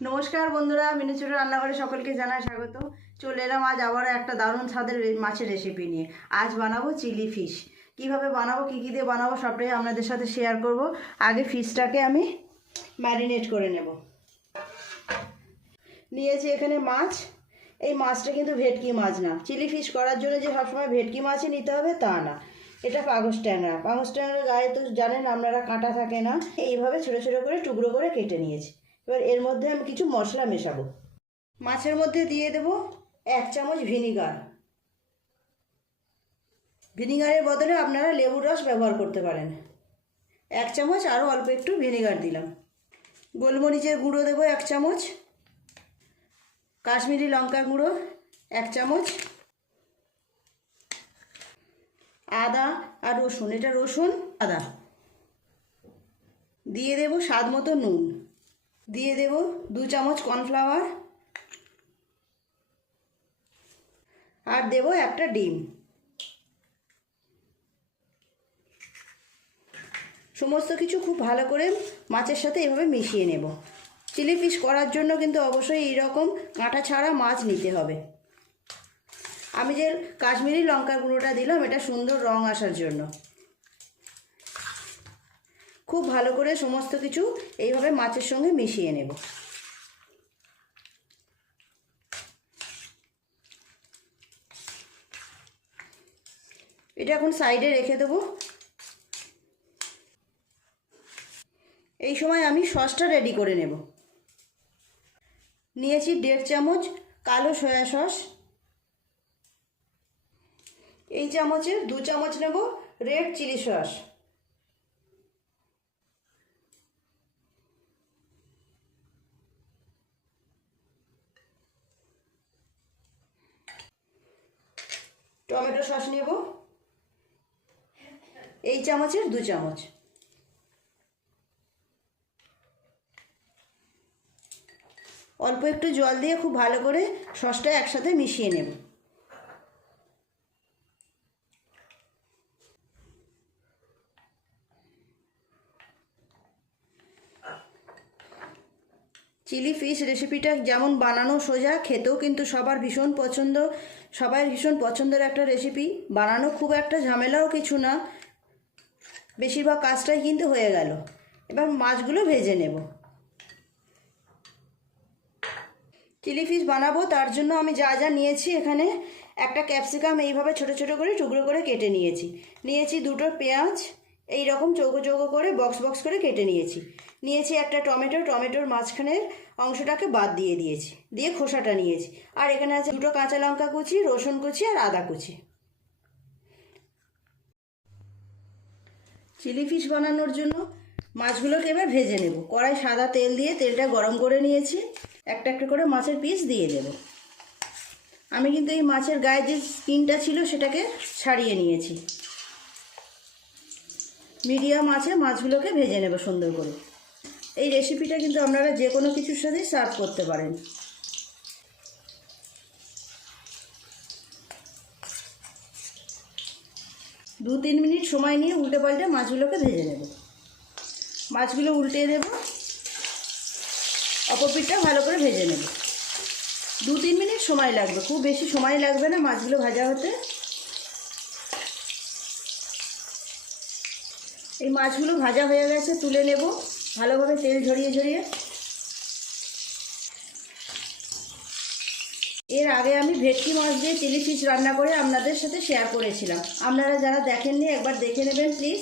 নমস্কার বন্ধুরা মিনুচুর রান্নাঘরে সকলকে জানাই স্বাগত। চলে এলাম আজ আবারও একটা দারুণ স্বাদের মাছের রেসিপি নিয়ে। আজ বানাবো চিলি ফিশ। কীভাবে বানাবো, কী কী দিয়ে বানাবো সবটাই আপনাদের সাথে শেয়ার করব। আগে ফিশটাকে আমি ম্যারিনেট করে নেব। নিয়েছি এখানে মাছ। এই মাছটা কিন্তু ভেটকি মাছ না। চিলি ফিশ করার জন্য যে সবসময় ভেটকি মাছই নিতে হবে, তা না। এটা পাগস ট্যাংরা পাগস ট্যাংরা গায়ে তো জানেন, আপনারা কাঁটা থাকে না। এইভাবে ছোটো ছোটো করে টুকরো করে কেটে নিয়েছি। এবার এর মধ্যে আমি কিছু মশলা মেশাবো। মাছের মধ্যে দিয়ে দেব এক চামচ ভিনিগার। ভিনিগারের বদলে আপনারা লেবুর রস ব্যবহার করতে পারেন। এক চামচ আরও অল্প একটু ভিনিগার দিলাম। গোলমরিচের গুঁড়ো দেবো এক চামচ। কাশ্মীরি লঙ্কা গুঁড়ো এক চামচ। আদা আর রসুন, এটা রসুন, আদা। দিয়ে দেব স্বাদ মতো নুন। দিয়ে দেব দু চামচ কর্নফ্লাওয়ার। আর দেব একটা ডিম। সমস্ত কিছু খুব ভালো করে মাছের সাথে এভাবে মিশিয়ে নেব। চিলি ফিশ করার জন্য কিন্তু অবশ্যই এইরকম কাঁটা ছাড়া মাছ নিতে হবে। আমি যে কাশ্মীরি লঙ্কার গুঁড়োটা দিলাম, এটা সুন্দর রং আসার জন্য। খুব ভালো করে সমস্ত কিছু এইভাবে মাছের সঙ্গে মিশিয়ে নেব। এটা এখন সাইডে রেখে দেবো। এই সময় আমি সসটা রেডি করে নেব। নিয়েছি দেড় চামচ কালো সয়া সস। এই চামচের দু চামচ নেব red chilli sauce. Tomato sauce নেব। এই চামচের দু চামচ। অল্প একটু জল দিয়ে খুব ভালো করে সসটা একসাথে মিশিয়ে নেব। চিলি ফিশ রেসিপিটা যেমন বানানো সোজা, খেতেও কিন্তু সবার ভীষণ পছন্দ। সবাই ভীষণ পছন্দের একটা রেসিপি। বানানো খুব একটা ঝামেলাও কিছু না। বেশিরভাগ কাজটাই কিন্তু হয়ে গেল। এবার মাছগুলো ভেজে নেব। চিলি ফিশ বানাবো, তার জন্য আমি যা যা নিয়েছি এখানে একটা ক্যাপসিকাম এইভাবে ছোট ছোট করে টুকরো করে কেটে নিয়েছি। নিয়েছি দুটো পেঁয়াজ এই রকম চৌকো চৌকো করে বক্স বক্স করে কেটে নিয়েছি। নিয়েছি একটা টমেটো, টমেটোর মাঝখানের অংশটাকে বাদ দিয়ে দিয়েছি, দিয়ে খোসাটা নিয়েছি। আর এখানে আছে দুটো কাঁচা লঙ্কা কুচি, রসুন কুচি আর আদা কুচি। চিলি ফিশ বানানোর জন্য মাছগুলোকে এবার ভেজে নেব। কড়াই সাদা তেল দিয়ে তেলটা গরম করে নিয়েছি। একটা একটা করে মাছের পিস দিয়ে দেব। আমি কিন্তু এই মাছের গায়ে যে স্কিনটা ছিল সেটাকে ছাড়িয়ে নিয়েছি। মিডিয়াম আছে, মাছগুলোকে ভেজে নেব সুন্দর করে। এই রেসিপিটা কিন্তু আপনারা যে কোনো কিছুর সাথেই সার্ভ করতে পারেন। দু তিন মিনিট সময় নিয়ে উল্টে পাল্টে মাছগুলোকে ভেজে নেব। মাছগুলো উল্টে দেব। অপরপিঠটা ভালো করে ভেজে নেব। দু তিন মিনিট সময় লাগবে। খুব বেশি সময় লাগবে না মাছগুলো ভাজা হতে। এই মাছগুলো ভাজা হয়ে গেছে, তুলে নেব। ভালোভাবে তেল ঝরিয়ে ঝরিয়ে। এর আগে আমি ভেটকি মাছ দিয়ে চিলি ফিশ রান্না করে আপনাদের সাথে শেয়ার করেছিলাম। আপনারা যারা দেখেননি, একবার দেখে নেবেন প্লিজ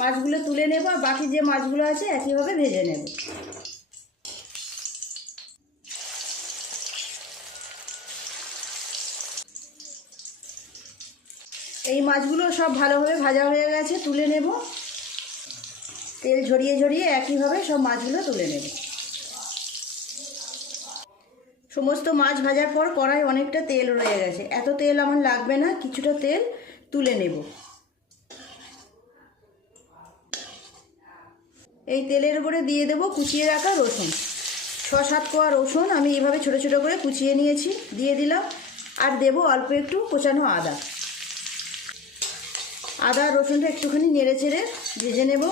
মাছগুলো তুলে নেব আর বাকি যে মাছগুলো আছে, একইভাবে ভেজে নেব। এই মাছগুলো সব ভালোভাবে ভাজা হয়ে গেছে, তুলে নেব। তেল ঝরিয়ে ঝরিয়ে একইভাবে সব মাছগুলো তুলে নেব। সমস্ত মাছ ভাজার পর কড়াই অনেকটা তেল রয়ে গেছে। এত তেল আমার লাগবে না, কিছুটা তেল তুলে নেব। এই তেলের উপরে দিয়ে দেব কুচিয়ে রাখা রসুন। ছ সাত কোয়া রসুন আমি এইভাবে ছোট ছোট করে কুচিয়ে নিয়েছি, দিয়ে দিলাম। আর দেব অল্প একটু কোচানো আদা। আদা রসুনটা একটুখানি নেড়ে চেড়ে ভেজে নেব।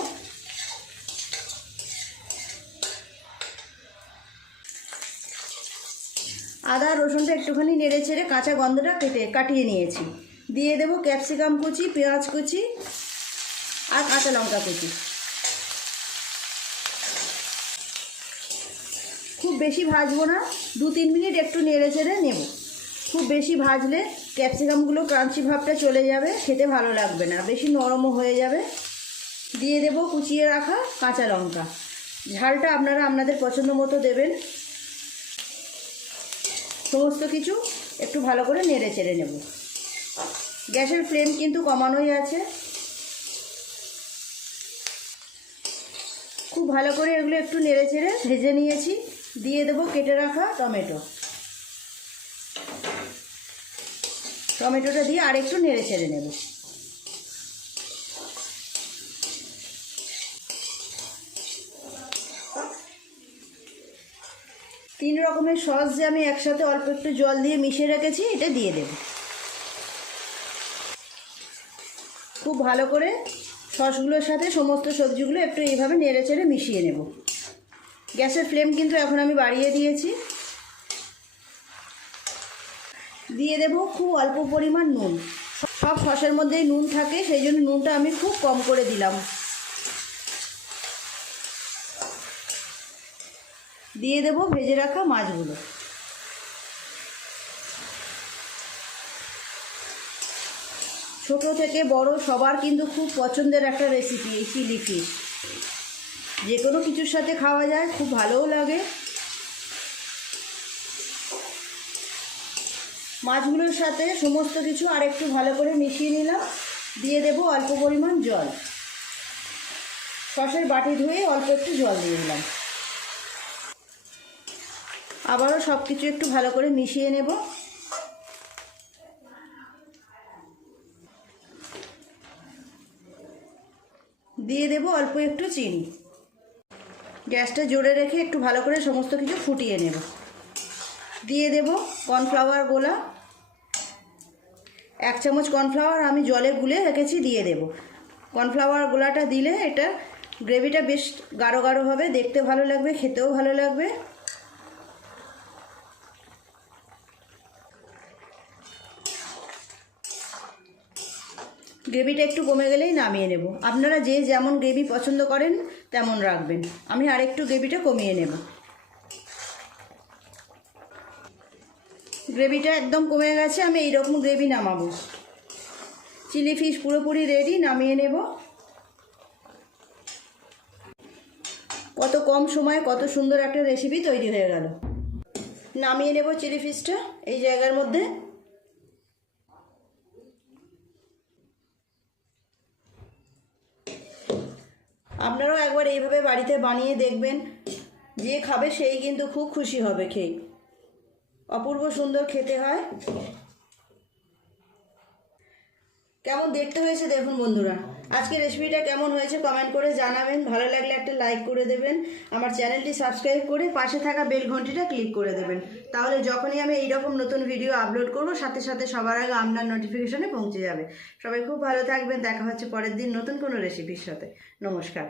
আদা, রসুনটা একটুখানি নেড়ে ছেড়ে কাঁচা গন্ধটা কেটে কাটিয়ে নিয়েছি। দিয়ে দেবো ক্যাপসিকাম কুচি, পেঁয়াজ কুচি আর কাঁচা লঙ্কা কুচি। খুব বেশি ভাজবো না, দু তিন মিনিট একটু নেড়ে চেড়ে নেব। খুব বেশি ভাজলে ক্যাপসিকামগুলো ক্রাঞ্চি ভাবটা চলে যাবে, খেতে ভালো লাগবে না, বেশি নরমও হয়ে যাবে। দিয়ে দেবো কুচিয়ে রাখা কাঁচা লঙ্কা। ঝালটা আপনারা আপনাদের পছন্দ মতো দেবেন। সমস্ত কিছু একটু ভালো করে নেড়ে চেড়ে নেব। গ্যাসের ফ্লেম কিন্তু কমানোই আছে। খুব ভালো করে এগুলো একটু নেড়ে চেড়ে ভেজে নিয়েছি। দিয়ে দেবো কেটে রাখা টমেটো। টমেটোটা দিয়ে আরেকটু নেড়ে চেড়ে নেব। তিন রকমের সস যে আমি একসাথে অল্প একটু জল দিয়ে মিশিয়ে রেখেছি, এটা দিয়ে দেব। খুব ভালো করে সসগুলোর সাথে সমস্ত সবজিগুলো একটু এইভাবে নেড়ে চেড়ে মিশিয়ে নেব। গ্যাসের ফ্লেম কিন্তু এখন আমি বাড়িয়ে দিয়েছি। দিয়ে দেব খুব অল্প পরিমাণ নুন। সব সসের মধ্যেই নুন থাকে, সেই জন্য নুনটা আমি খুব কম করে দিলাম। দিয়ে দেব ভেজে রাখা মাছগুলো। ছোট থেকে বড় সবার কিন্তু খুব পছন্দের একটা রেসিপি এই চিলি ফিশ যে কোনো কিছুর সাথে খাওয়া যায়, খুব ভালোও লাগে। মাছগুলোর সাথে সমস্ত কিছু আর একটু ভালো করে মিশিয়ে নিলাম। দিয়ে দেব অল্প পরিমাণ জল। সসের বাটি ধুয়ে অল্প একটু জল দিয়ে দিলাম। আবারও সব কিছু একটু ভালো করে মিশিয়ে নেব। দিয়ে দেব অল্প একটু চিনি। গ্যাসটা জোরে রেখে একটু ভালো করে সমস্ত কিছু ফুটিয়ে নেব। দিয়ে দেব কর্নফ্লাওয়ার গোলা। এক চামচ কর্নফ্লাওয়ার আমি জলে গুলে রেখেছি, দিয়ে দেব। কর্নফ্লাওয়ার গোলাটা দিলে এটা গ্রেভিটা বেশ গাঢ় গাঢ় হবে, দেখতে ভালো লাগবে, খেতেও ভালো লাগবে। গ্রেভিটা একটু কমে গেলেই নামিয়ে নেব। আপনারা যে যেমন গ্রেভি পছন্দ করেন, তেমন রাখবেন। আমি আরেকটু গ্রেভিটা কমিয়ে নেব। গ্রেভিটা একদম কমে গেছে, আমি এইরকম গ্রেভি নামাবো। চিলি ফিশ পুরোপুরি রেডি নামিয়ে নেব। কত কম সময়ে কত সুন্দর একটা রেসিপি তৈরি হয়ে গেল। নামিয়ে নেব চিলি ফিশটা, এই জায়গার মধ্যে। আপনারাও একবার এইভাবে বাড়িতে বানিয়ে দেখবেন। যে খাবে সেই কিন্তু খুব খুশি হবে খেয়ে। অপূর্ব সুন্দর খেতে হয়। কেমন দেখতে হয়েছে দেখুন বন্ধুরা। আজকে রেসিপিটা কেমন হয়েছে কমেন্ট করে জানাবেন। ভালো লাগলে একটা লাইক করে দেবেন। আমার চ্যানেলটি সাবস্ক্রাইব করে পাশে থাকা বেল ঘন্টিটা ক্লিক করে দেবেন। তাহলে যখনই আমি এইরকম নতুন ভিডিও আপলোড করব, সাথে সাথে সবার আগে আপনার নোটিফিকেশনে পৌঁছে যাবে। সবাই খুব ভালো থাকবেন। দেখা হচ্ছে পরের দিন নতুন কোনো রেসিপির সাথে। নমস্কার।